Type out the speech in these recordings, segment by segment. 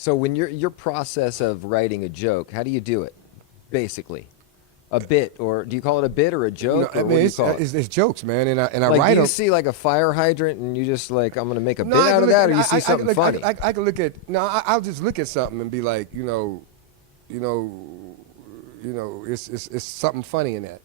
So when your process of writing a joke, how do you do it? Basically, a bit, or do you call it a bit or a joke? No, I or mean, what do you call it? it's jokes, man, and I Like, write do you them. see like a fire hydrant and you just like, I'm gonna make a No, bit I out can of look that, at- or you see something look, funny? I can look at. No, I'll just look at something and be like, it's something funny in that.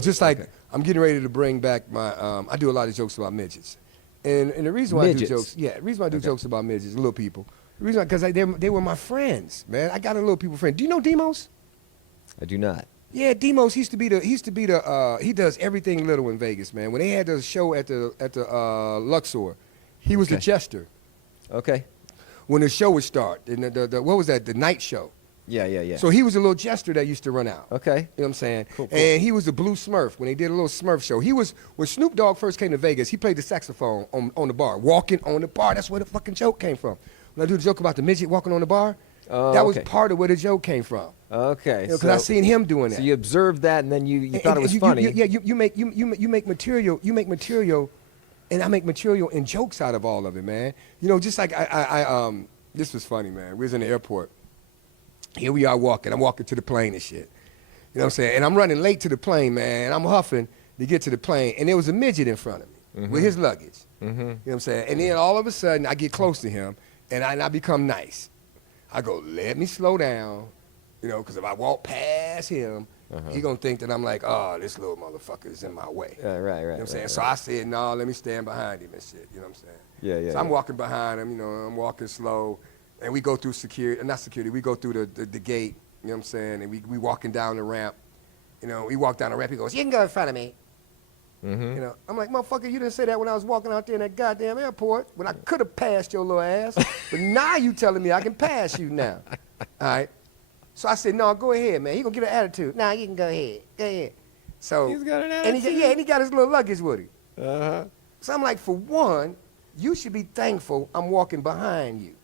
Just like okay. I'm getting ready to bring back my. I do a lot of jokes about midgets, and the reason why I do Midgets? jokes, the reason why I do Okay. jokes about midgets, little people, the reason because they were my friends, man. I got a little people friend. Do you know Demos? I do not. Yeah, Demos he does everything little in Vegas, man. When they had the show at the Luxor, he was the Okay. jester. Okay. When the show would start, and the what was that? The night show. Yeah. So he was a little jester that used to run out. Okay. You know what I'm saying? Cool. And he was the Blue Smurf when they did a little Smurf show. When Snoop Dogg first came to Vegas, he played the saxophone on the bar, walking on the bar. That's where the fucking joke came from. When I do the joke about the midget walking on the bar, Oh, that was okay. part of where the joke came from. Okay. Because I seen him doing that. So you observed that, and then you thought it was you, funny. You make material, and I make material and jokes out of all of it, man. Just like this was funny, man. We was in the airport. Here we are walking. I'm walking to the plane and shit. You know what I'm saying? And I'm running late to the plane, man. I'm huffing to get to the plane, and there was a midget in front of me with his luggage. You know what I'm saying? And then all of a sudden, I get close to him, and I become nice. I go, let me slow down, because if I walk past him, he gonna think that I'm like, oh, this little motherfucker is in my way. Right. You know what I'm saying? So I said, no, let me stand behind him and shit. You know what I'm saying? Yeah. So I'm walking behind him, I'm walking slow, and we go through we go through the gate, you know what I'm saying? And we walking down the ramp, we walk down the ramp, he goes, you can go in front of me. I'm like, motherfucker, you didn't say that when I was walking out there in that goddamn airport, when I could have passed your little ass, but now you telling me I can pass you now. All right? So I said, no, go ahead, man. He gonna get an attitude. Nah, you can go ahead. Go ahead. So He's got an and he got his little luggage with him. Uh-huh. So I'm like, for one, you should be thankful I'm walking behind you.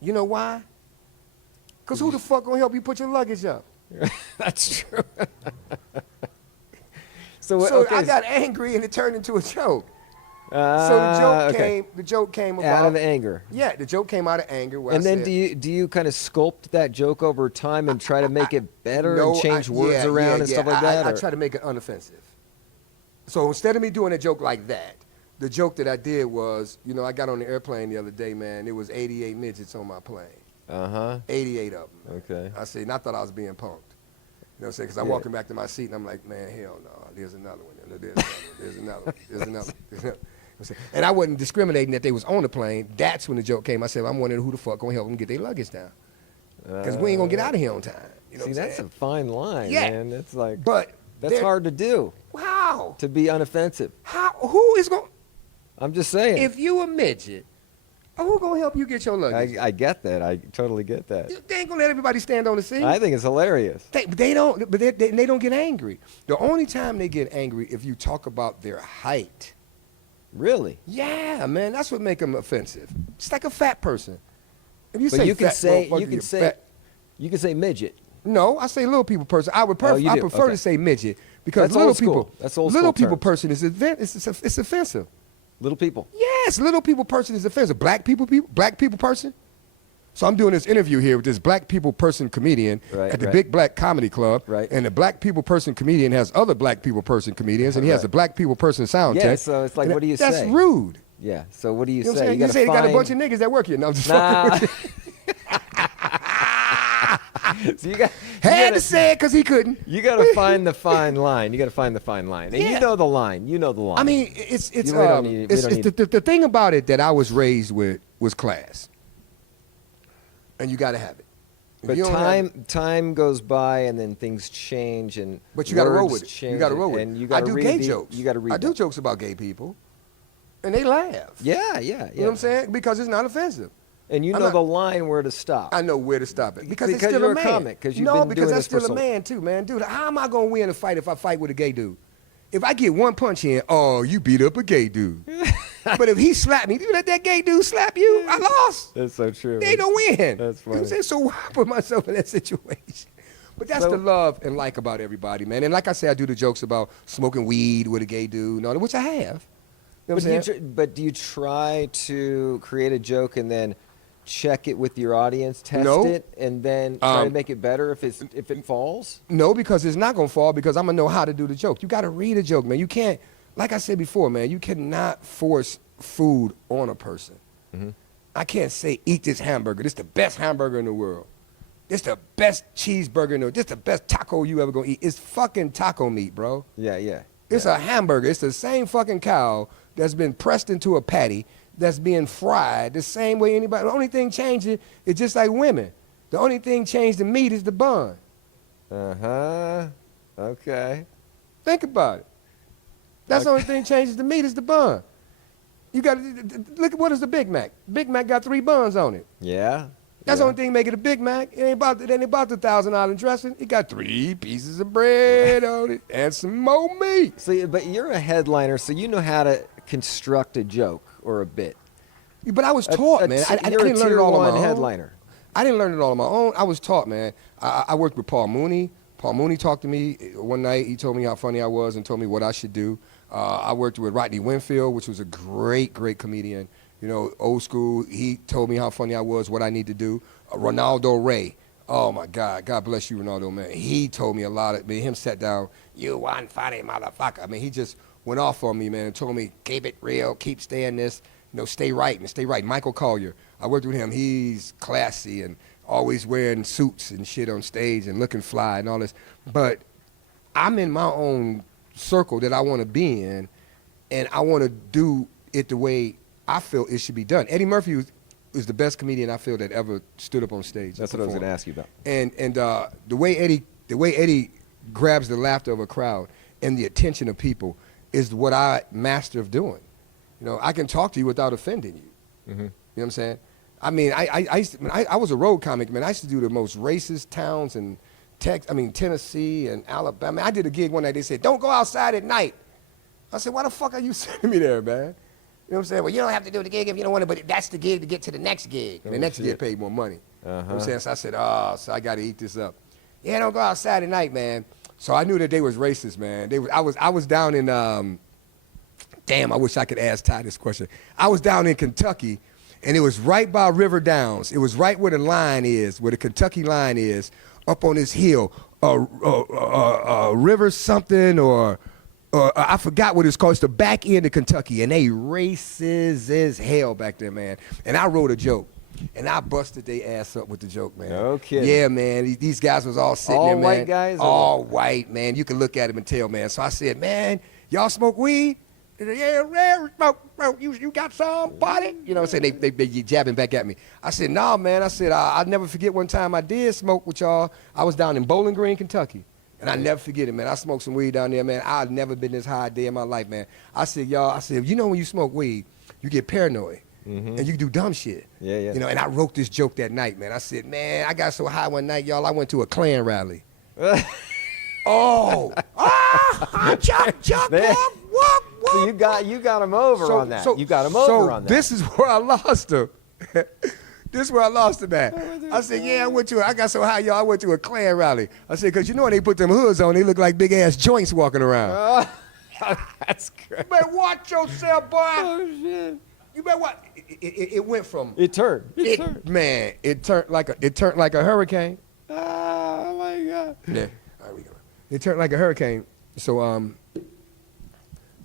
You know why? Because who the fuck gonna help you put your luggage up? That's true. So I got angry and it turned into a joke. So the joke came about out of anger. Yeah, the joke came out of anger. And then do you kind of sculpt that joke over time and try to make it better and change words around and stuff like that? I try to make it unoffensive. So instead of me doing a joke like that, the joke that I did was, I got on the airplane the other day, man. There was 88 midgets on my plane. 88 of them. Okay. I said, and I thought I was being punked. You know what I'm saying? Because I'm walking back to my seat, and I'm like, man, hell no. There's another one. There's another one. There's another one. And I wasn't discriminating that they was on the plane. That's when the joke came. I said, I'm wondering who the fuck gonna help them get their luggage down. Because we ain't gonna get out of here on time. You know See, what I'm that's saying? a fine line, Yeah. man. That's like, But that's hard to do, How? to be unoffensive. Who is going? I'm just saying. If you a midget, who gonna help you get your luggage? I get that. I totally get that. They ain't gonna let everybody stand on the seat. I think it's hilarious. They don't. But they don't get angry. The only time they get angry if you talk about their height. Really? Yeah, man, that's what make them offensive. It's like a fat person. If you But say you can fat, say motherfucker, you can you're say fat. you can say midget. No, I say little people person. I you prefer do? to say midget because That's little old school. people. That's old little school people terms. person is it's offensive. Little people. Yes, little people person is offensive. Black people person. So I'm doing this interview here with this black people person comedian at the Big Black Comedy Club. Right. And the black people person comedian has other black people person comedians, and he has a black people person sound Yeah, tech. so it's like, And what do you that's say? That's rude. Yeah. So what do you You know what say? I'm saying? You say you got a bunch of niggas that work here. No, I'm just fucking with you. So you Had to say it because he couldn't. You got to find the fine line. You got to find the fine line, and Yeah. you know the line. You know the line. I mean, it's We don't need- we don't need- the thing about it that I was raised with was class, and you got to have it. If But you don't have it- time goes by, and then things change, and but you got to roll words with it. change, You got to roll with it. and you I got to do read gay the- jokes. You got to read. I do them. jokes about gay people, and they laugh. Yeah. You know what I'm saying? Because it's not offensive. And you I'm know not- the line where to stop. I know where to stop it because it's Because still you're a a man. comic, 'cause you've no, been because doing that's this for still a so- man too, man. Dude, how am I gonna win a fight if I fight with a gay dude? If I get one punch in, oh, you beat up a gay dude. But if he slapped me, you let that gay dude slap you, I lost. That's so true. They don't win. That's You know what funny. I'm saying? So why put myself in that situation? But that's So- the love and like about everybody, man. And like I say, I do the jokes about smoking weed with a gay dude, and all that, which I have. You know what I'm saying? But do you try to create a joke and then check it with your audience, test No. it, and then try to make it better if it falls? No, because it's not gonna fall because I'm gonna know how to do the joke. You gotta read a joke, man. You can't, like I said before, man, you cannot force food on a person. I can't say, eat this hamburger. This the best hamburger in the world. This the best cheeseburger in the world. This the best taco you ever gonna eat. It's fucking taco meat, bro. Yeah. It's a hamburger. It's the same fucking cow that's been pressed into a patty that's being fried the same way anybody. The only thing changing is just like women. The only thing changed the meat is the bun. Okay. Think about it. That's the only thing changes the meat is the bun. You got to look at what is the Big Mac. Big Mac got 3 buns on it. Yeah. That's the only thing make it a Big Mac. It ain't about the $1,000 dressing. It got 3 pieces of bread on it and some more meat. See, but you're a headliner, so you know how to construct a joke or a bit. But I was taught, man. I You're didn't a learn it tier all on one my own. headliner. I didn't learn it all on my own. I was taught, man. I worked with Paul Mooney. Paul Mooney talked to me one night. He told me how funny I was and told me what I should do. I worked with Rodney Winfield, which was a great comedian. You know, old school. He told me how funny I was, what I need to do. Ronaldo Ray. Oh, my God. God bless you, Ronaldo, man. He told me a lot. Me and him sat down. You one funny motherfucker. I mean, he just went off on me, man, and told me, keep it real, keep staying this. You know, stay right and stay right. Michael Collier. I worked with him. He's classy and always wearing suits and shit on stage and looking fly and all this. But I'm in my own circle that I want to be in, and I want to do it the way I feel it should be done. Eddie Murphy is the best comedian I feel that ever stood up on stage. That's what I was going to ask you about. And the way Eddie grabs the laughter of a crowd and the attention of people is what I master of doing. You know, I can talk to you without offending you. You know what I'm saying? I mean, I was a road comic, man. I used to do the most racist towns in Tennessee and Alabama. I did a gig one night. They said, don't go outside at night. I said, why the fuck are you sending me there, man? You know what I'm saying? Well, you don't have to do the gig if you don't want to, but that's the gig to get to the next gig. And the next gig paid more money. You know what I'm saying? So I said, so I got to eat this up. Yeah, don't go outside at night, man. So I knew that they was racist, man. I was down in, damn, I wish I could ask Ty this question. I was down in Kentucky, and it was right by River Downs. It was right where the line is, where the Kentucky line is, up on this hill. River something or I forgot what it's called. It's the back end of Kentucky, and they racist as hell back there, man. And I wrote a joke, and I busted their ass up with the joke, man. No kidding. Yeah, man. These guys was all sitting All there, man. white guys? All white, man. You can look at them and tell, man. So I said, man, y'all smoke weed? They said, yeah, smoke. You got some, buddy? You know what I'm saying? They jabbing back at me. I said, nah, man. I said, I'll never forget one time I did smoke with y'all. I was down in Bowling Green, Kentucky. And I never forget it, man. I smoked some weed down there, man. I've never been this high a day in my life, man. I said, y'all, you know when you smoke weed, you get paranoid. And you do dumb shit. Yeah. You know, and I wrote this joke that night, man. I said, man, I got so high one night, y'all, I went to a Klan rally. Chuck, walk. So you got him over on that. You got him over on that. This is where I lost him. This is where I lost him at. I said, yeah, I got so high, y'all, I went to a Klan rally. I said, because you know when they put them hoods on, they look like big-ass joints walking around. That's great. You better watch yourself, boy. Oh, shit. You better watch. It went from... It turned. Man, it turned like a hurricane. Oh, my God. Yeah. All right, we go. It turned like a hurricane. So,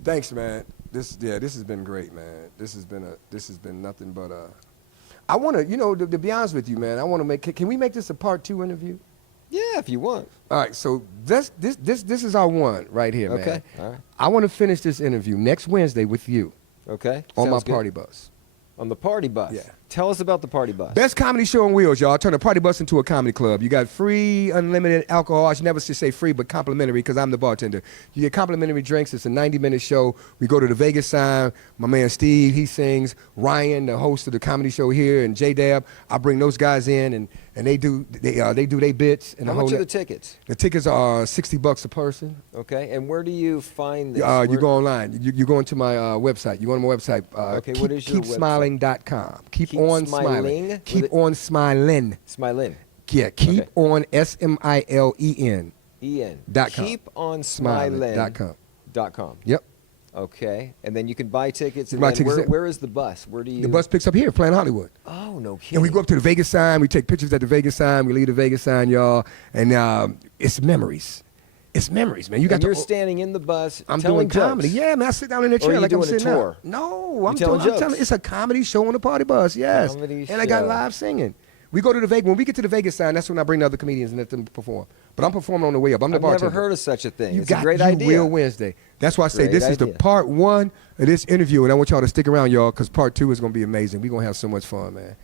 thanks, man. This has been great, man. This has been nothing but I want to, to be honest with you, man. I want to can we make this a part 2 interview? Yeah, if you want. All right, so this is our one right here, man. Okay. All right. I want to finish this interview next Wednesday with you. Okay. On my Sounds good. party bus. On the party bus. Yeah. Tell us about the party bus. Best comedy show on wheels, y'all. Turn a party bus into a comedy club. You got free, unlimited alcohol. I should never just say free, but complimentary because I'm the bartender. You get complimentary drinks. It's a 90-minute show. We go to the Vegas sign. My man Steve, he sings. Ryan, the host of the comedy show here, and J-Dab. I bring those guys in, and they do their bits. And How much are the tickets? The tickets are $60 a person. Okay. And where do you find this? You go online. You go into my website. You go on my website. Okay. What is your website? KeepSmiling.com. Keep Keep on smiling? Keep on smiling. Smilin. Yeah, keep Okay. on SMILEN. EN. .com. Keep on smiling. .com. .com. Yep. Okay, and then you can buy tickets. You And buy then tickets there. where is the bus? Where do you? The bus picks up here, Planet Hollywood. Oh, no kidding. And we go up to the Vegas sign. We take pictures at the Vegas sign. We leave the Vegas sign, y'all. And it's memories. It's memories, man. You got And to. you're standing in the bus. I'm telling doing comedy. jokes. Yeah, man. I sit down in the Or chair you like I'm doing a sitting tour? out. No, I'm telling doing. I'm jokes? telling. It's a comedy show on the party bus. Yes. Comedy And I got show. live singing. We go to the Vegas. When we get to the Vegas sign, that's when I bring the other comedians and let them perform. But I'm performing on the way up. I'm the I've bartender. never heard of such a thing. You It's got a great you idea. will Wednesday. That's why I say Great this is the idea. part 1 of this interview, and I want y'all to stick around, y'all, because part 2 is going to be amazing. We're going to have so much fun, man.